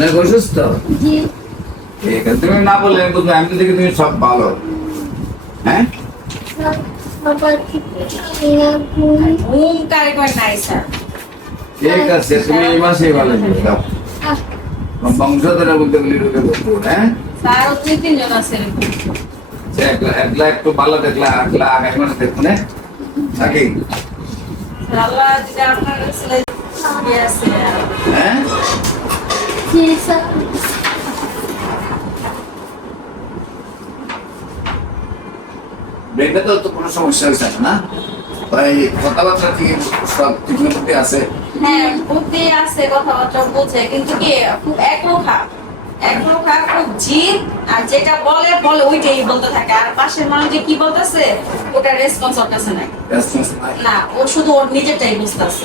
অনেক অসুস্থ? ঠিক আছে তুমি না বললে বুঝব আমি দেখি তুমি সব ভালো। হ্যাঁ? ঠিক আছে তুমি এই ভালো বলি হ্যাঁ? একলা একটু ভালো দেখলা একলা আগামী মাসে দেখব নাকি? আল্লাহ আপনার হ্যাঁ? জি তো কোনো সমস্যা হয়েছে না, তাই কথাবার্তা ঠিক সব ঠিকঠাক মধ্যে আছে? হ্যাঁ বুদ্ধি আছে কথাবার্তা বোঝে কিন্তু কি খুব একরোখা। একরোখা খুব জিদ আর যেটা বলে বলে ওইটাই বলতে থাকে। আর পাশের মানুষ যে কি বলতেছে ওটা রেসপন্স ওর কাছে নাই। না ও শুধু ওর নিজেরটাই বুঝতেছে।